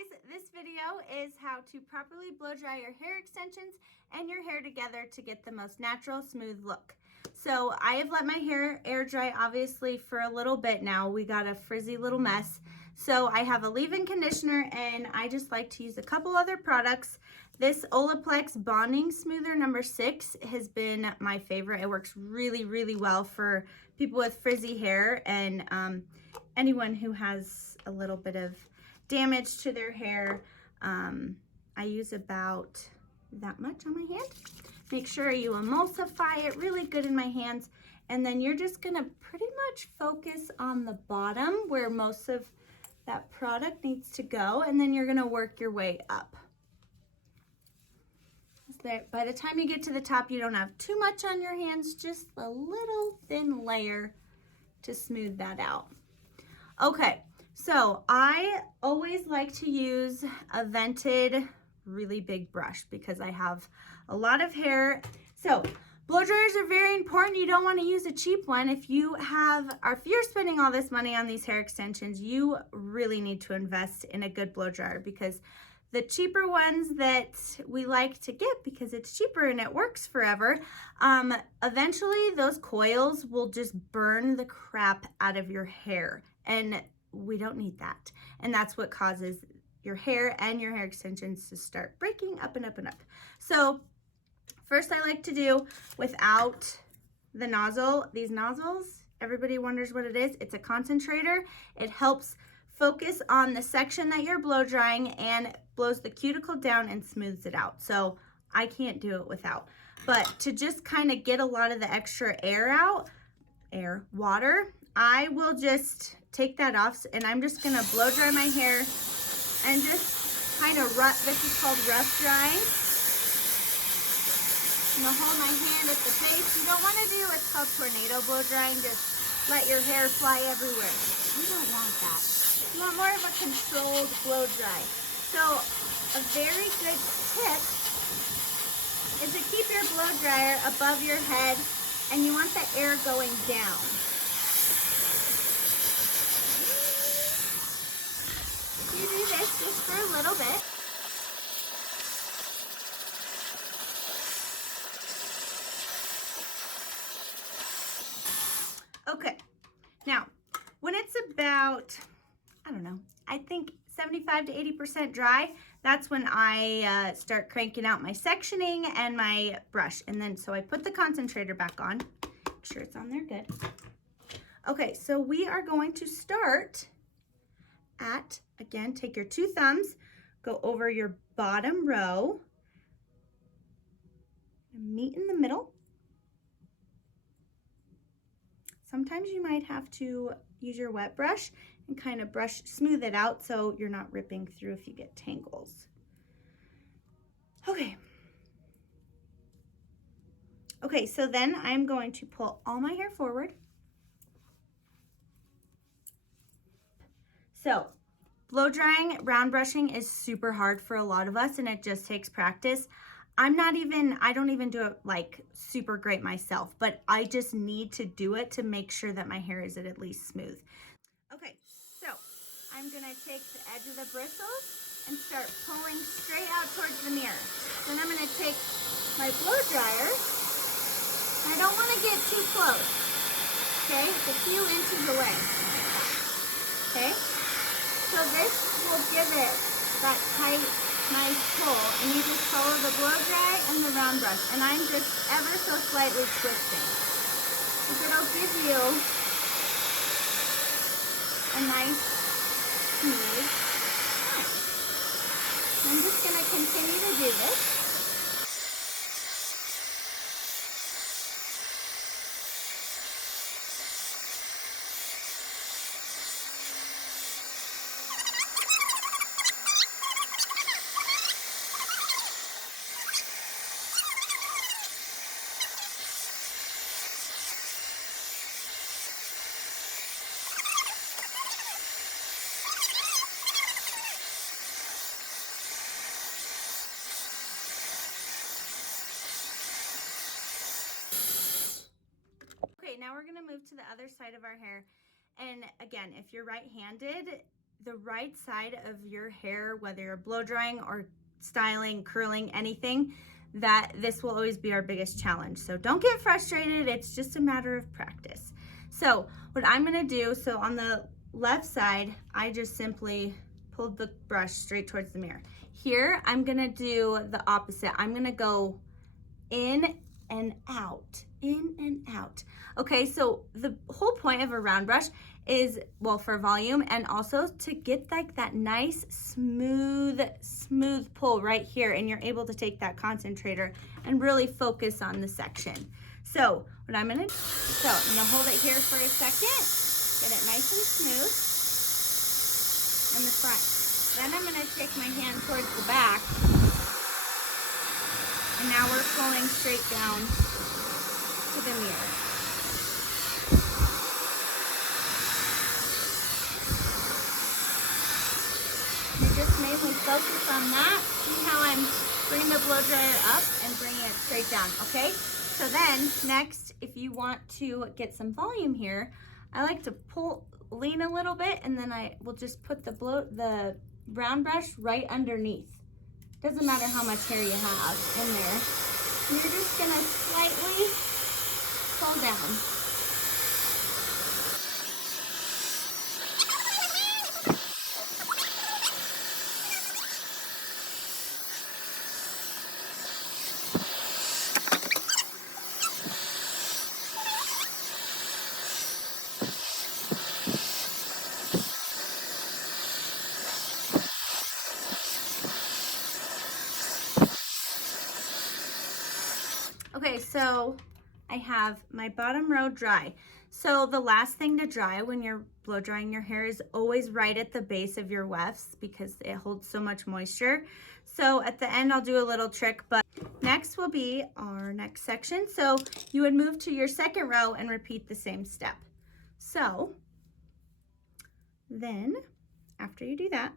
guys, this video is how to properly blow dry your hair extensions and your hair together to get the most natural, smooth look. So I have let my hair air dry obviously for a little bit now. We got a frizzy little mess. So I have a leave-in conditioner and I just like to use a couple other products. This Olaplex Bonding Smoother number 6 has been my favorite. It works really, really well for people with frizzy hair and anyone who has a little bit of damage to their hair. I use about that much on my hand. Make sure you emulsify it really good in my hands, and then you're just gonna pretty much focus on the bottom where most of that product needs to go, and then you're gonna work your way up. By the time you get to the top, you don't have too much on your hands, just a little thin layer to smooth that out. Okay, so I always like to use a vented really big brush because I have a lot of hair. So blow dryers are very important. You don't want to use a cheap one. If you're spending all this money on these hair extensions, you really need to invest in a good blow dryer, because the cheaper ones that we like to get because it's cheaper and it works forever, eventually those coils will just burn the crap out of your hair, and we don't need that. And that's what causes your hair and your hair extensions to start breaking up and up and up. So first I like to do without the nozzle. These nozzles, everybody wonders what it is. It's a concentrator. It helps focus on the section that you're blow drying and blows the cuticle down and smooths it out. So I can't do it without. But to just kind of get a lot of the extra water, I will just take that off, and I'm just gonna blow dry my hair and just kind of this is called rough drying. I'm gonna hold my hand at the base. You don't wanna do what's called tornado blow drying, just let your hair fly everywhere. You don't want that. You want more of a controlled blow dry. So a very good tip is to keep your blow dryer above your head, and you want the air going down. You do this just for a little bit. Okay, now when it's about, I don't know, I think 75 to 80% dry, that's when I start cranking out my sectioning and my brush. And then, so I put the concentrator back on, make sure it's on there good. Okay, so we are going to start at, again, take your two thumbs, go over your bottom row, meet in the middle. Sometimes you might have to use your wet brush and kind of smooth it out so you're not ripping through if you get tangles. Okay. Okay, so then I'm going to pull all my hair forward. So blow drying, round brushing is super hard for a lot of us, and it just takes practice. I don't even do it like super great myself, but I just need to do it to make sure that my hair is at least smooth. Okay, so I'm gonna take the edge of the bristles and start pulling straight out towards the mirror. Then I'm gonna take my blow dryer. I don't wanna get too close, okay? It's a few inches away, okay? So this will give it that tight, nice pull, and you just follow the blow dry and the round brush, and I'm just ever so slightly twisting, because it'll give you a nice, smooth line. I'm just going to continue to do this. Okay, now we're gonna move to the other side of our hair. And again, if you're right-handed, the right side of your hair, whether you're blow drying or styling, curling, anything, that this will always be our biggest challenge. So don't get frustrated. It's just a matter of practice. So what I'm gonna do, so on the left side, I just simply pulled the brush straight towards the mirror. Here, I'm gonna do the opposite. I'm gonna go in and out, in and out. Okay, so the whole point of a round brush is, well, for volume, and also to get like that nice smooth pull right here, and you're able to take that concentrator and really focus on the section. So what I'm gonna hold it here for a second, get it nice and smooth in the front. Then I'm gonna take my hand towards the back, and now we're pulling straight down to the mirror. You just mainly focus on that. See how I'm bringing the blow dryer up and bringing it straight down, okay? So then next, if you want to get some volume here, I like to lean a little bit, and then I will just put the round brush right underneath. Doesn't matter how much hair you have in there. You're just gonna slightly pull down. Okay, so I have my bottom row dry. So the last thing to dry when you're blow drying your hair is always right at the base of your wefts, because it holds so much moisture. So at the end, I'll do a little trick, but next will be our next section. So you would move to your second row and repeat the same step. So then after you do that,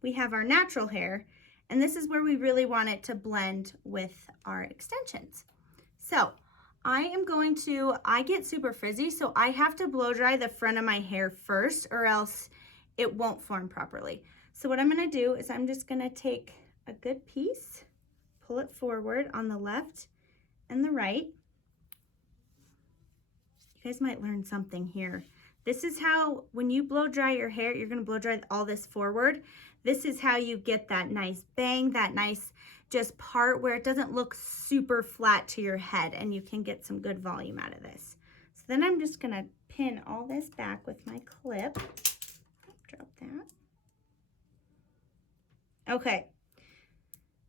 we have our natural hair, and this is where we really want it to blend with our extensions. So I get super frizzy, so I have to blow dry the front of my hair first, or else it won't form properly. So what I'm gonna do is I'm just gonna take a good piece, pull it forward on the left and the right. You guys might learn something here. This is how, when you blow dry your hair, you're gonna blow dry all this forward. This is how you get that nice bang, that nice just part where it doesn't look super flat to your head, and you can get some good volume out of this. So then I'm just gonna pin all this back with my clip. Drop that. Okay,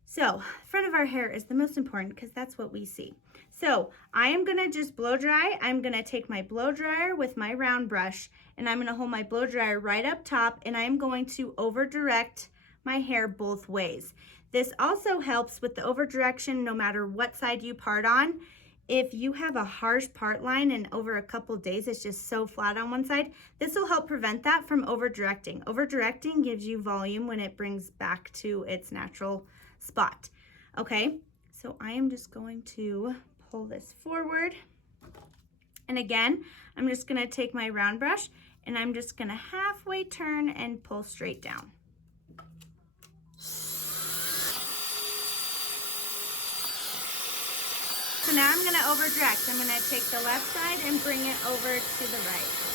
so front of our hair is the most important because that's what we see. So I am gonna just blow dry. I'm gonna take my blow dryer with my round brush, and I'm gonna hold my blow dryer right up top, and I'm going to over direct my hair both ways. This also helps with the over direction no matter what side you part on. If you have a harsh part line and over a couple days it's just so flat on one side, this will help prevent that from over directing. Over directing gives you volume when it brings back to its natural spot. Okay, so I am just going to pull this forward. And again, I'm just gonna take my round brush and I'm just gonna halfway turn and pull straight down. So now I'm gonna over direct. I'm gonna take the left side and bring it over to the right.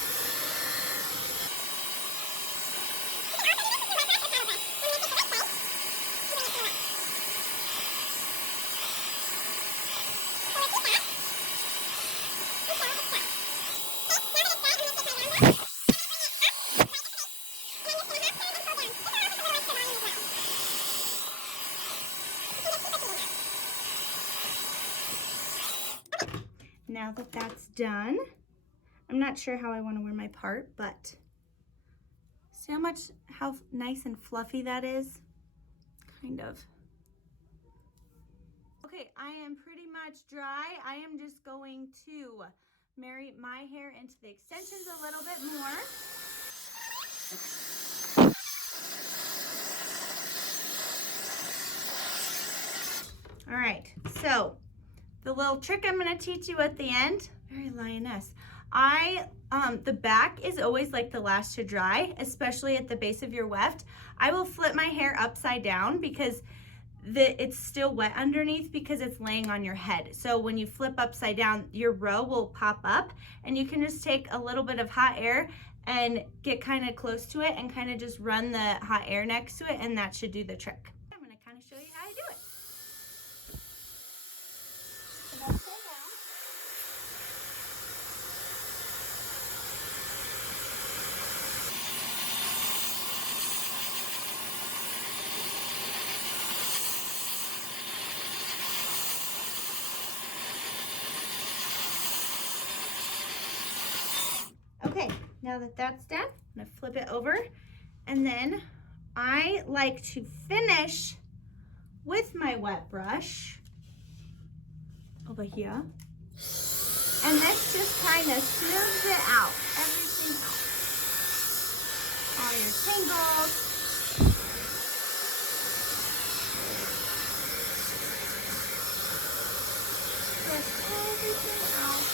Now that that's done, I'm not sure how I want to wear my part, but see how nice and fluffy that is? Kind of. Okay, I am pretty much dry. I am just going to marry my hair into the extensions a little bit more. All right, so the little trick I'm gonna teach you at the end, very lioness. The back is always like the last to dry, especially at the base of your weft. I will flip my hair upside down because it's still wet underneath because it's laying on your head. So when you flip upside down, your row will pop up, and you can just take a little bit of hot air and get kind of close to it and kind of just run the hot air next to it, and that should do the trick. I'm going to kind of show you how I do it. So upside down. Okay, now that that's done, I'm gonna flip it over, and then I like to finish with my wet brush over here, and this just kind of smooths it out, everything out, all your tangles. Get everything out.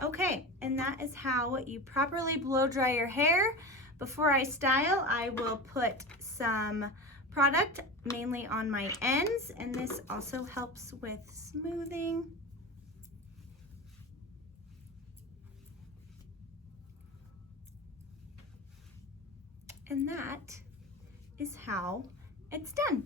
Okay, and that is how you properly blow dry your hair. Before I style, I will put some product mainly on my ends, and this also helps with smoothing. And that is how it's done.